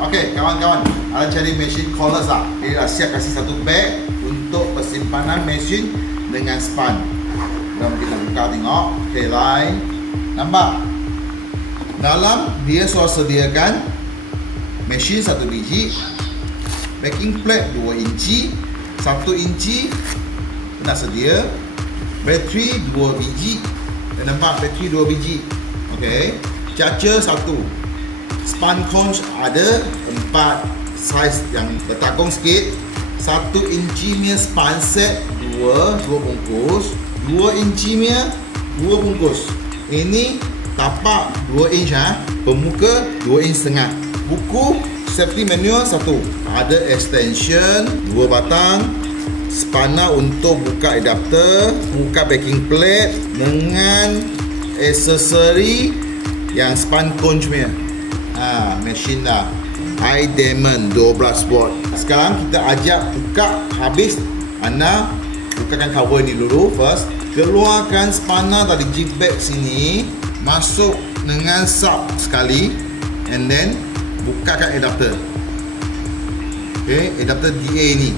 Okey, kawan-kawan, ada cari mesin cordless lah. Dia dah siap kasih satu bag untuk persimpanan mesin dengan span. Jom kita buka tengok. Okey, line. Nampak? Dalam dia sudah sediakan mesin 1 biji, backing plate 2 inci, 1 inci nak sedia, bateri 2 biji. Nampak bateri 2 biji. Okey, charger 1. Span conch ada 4 saiz yang bertakung sikit. 1 inci punya span set 2 bungkus, 2 inci punya 2 bungkus. Ini tapak 2 inch pemuka 2 inch setengah. Buku safety manual 1. Ada extension 2 batang, spanner untuk buka adapter, buka backing plate dengan aksesori yang span conch punya. Mesin dah iDiamond 12 volt. Sekarang kita ajak buka habis. Anda bukakan cover ni dulu first. Keluarkan spanner dari jig bag sini, masuk dengan sub sekali, and then bukakan adapter. Okay, adapter DA ni.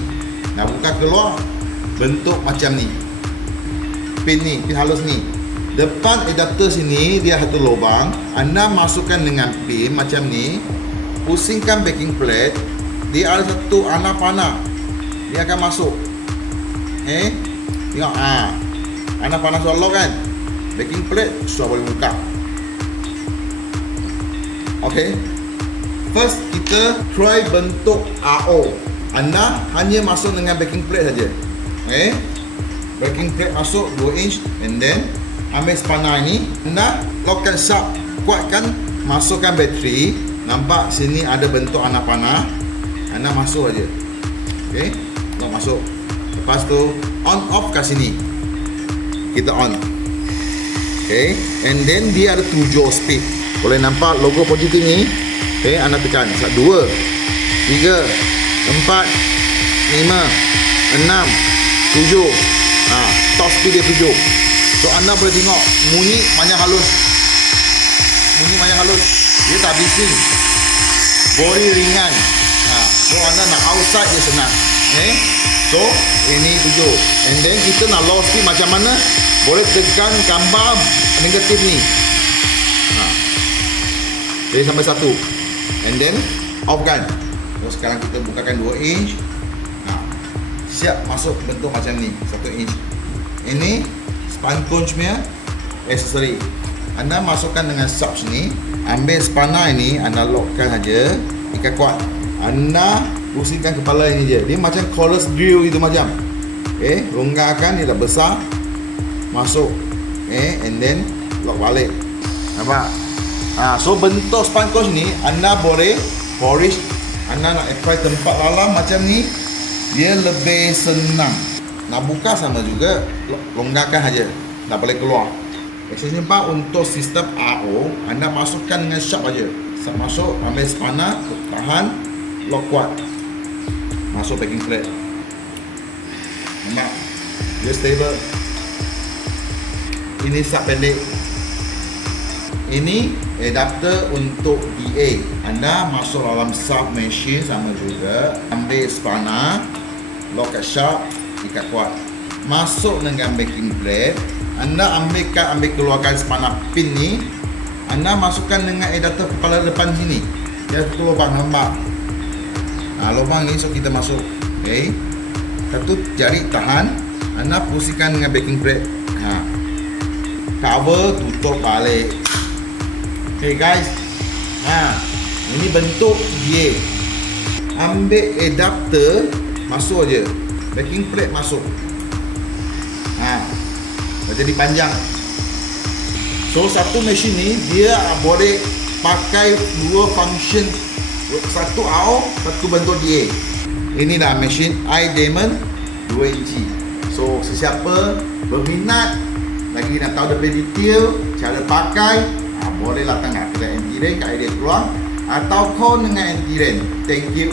Nah, buka keluar bentuk macam ni. Pin halus ni. Depan adapter sini dia satu lubang. Anda masukkan dengan pin macam ni. Pusingkan backing plate. Dia ada satu anak panah. Dia akan masuk. Tengok anak panah sudah lock kan. Backing plate sudah boleh buka. Okay. First kita try bentuk AO. Anda hanya masuk dengan backing plate saja. Okay. Backing plate masuk 2 inch, and then ambil spanner ini, anda lockkan sharp, kuatkan, masukkan bateri. Nampak sini ada bentuk anak panah. Anda masuk aja. Okey, masuk. Lepas tu on off kat sini. Kita on. Okey, and then dia ada 7 speed. Boleh nampak logo positif ni. Okey, anda tekan 1 2 3 4 5 6 7. Top speed dia 7. So anda boleh tengok bunyi banyak halus. Dia tak bising. Body ringan. So anda nak outside dia senang. So ini 7. And then kita nak low speed macam mana? Boleh tekan gambar negatif ni. Jadi sampai 1. And then off kan. So sekarang kita bukakan 2 inch. Siap masuk bentuk macam ni, 1 inch. Ini span conch punya aksesori. Anda masukkan dengan sub sini, ambil spanner ini, anda lockkan saja, ikat kuat. Anda pusingkan kepala ini je. Dia macam cordless drill itu macam. Longgarkan, dia dah besar. Masuk. And then lock balik. Nampak? So bentuk span conch ni anda boleh polish. Anda nak apply tempat dalam macam ni, dia lebih senang. Nak buka sama juga, longgarkan saja. Tak boleh keluar. Maksudnya Pak, untuk sistem AO, anda masukkan dengan sharp saja. Sharp masuk, ambil spanner, tahan, lock kuat. Masuk backing plate. Nampak? Dia stable. Ini sub pendek. Ini adapter untuk DA. Anda masuk dalam sub machine sama juga. Ambil spanner, lock kat sharp, ikat kuat. Masuk dengan backing plate. Anda ambil keluarkan spanner pin ni. Anda masukkan dengan adapter kepala depan sini. Dia satu lubang, nampak? Lubang ni, so kita masuk. Okay. Satu jari tahan. Anda pusingkan dengan backing plate. Cover, tutup balik. Okay guys. Ini bentuk dia. Ambil adapter, masuk aja. Backing plate masuk. Dah jadi panjang. So satu mesin ni dia boleh pakai 2 function. Satu AO, satu bentuk DA. Ini dah mesin iDiamond 2 inci. So sesiapa berminat lagi nak tahu lebih detail cara pakai, boleh datang kat kedai Anti Rain kat area keluar, atau call dengan Anti Rain. Thank you.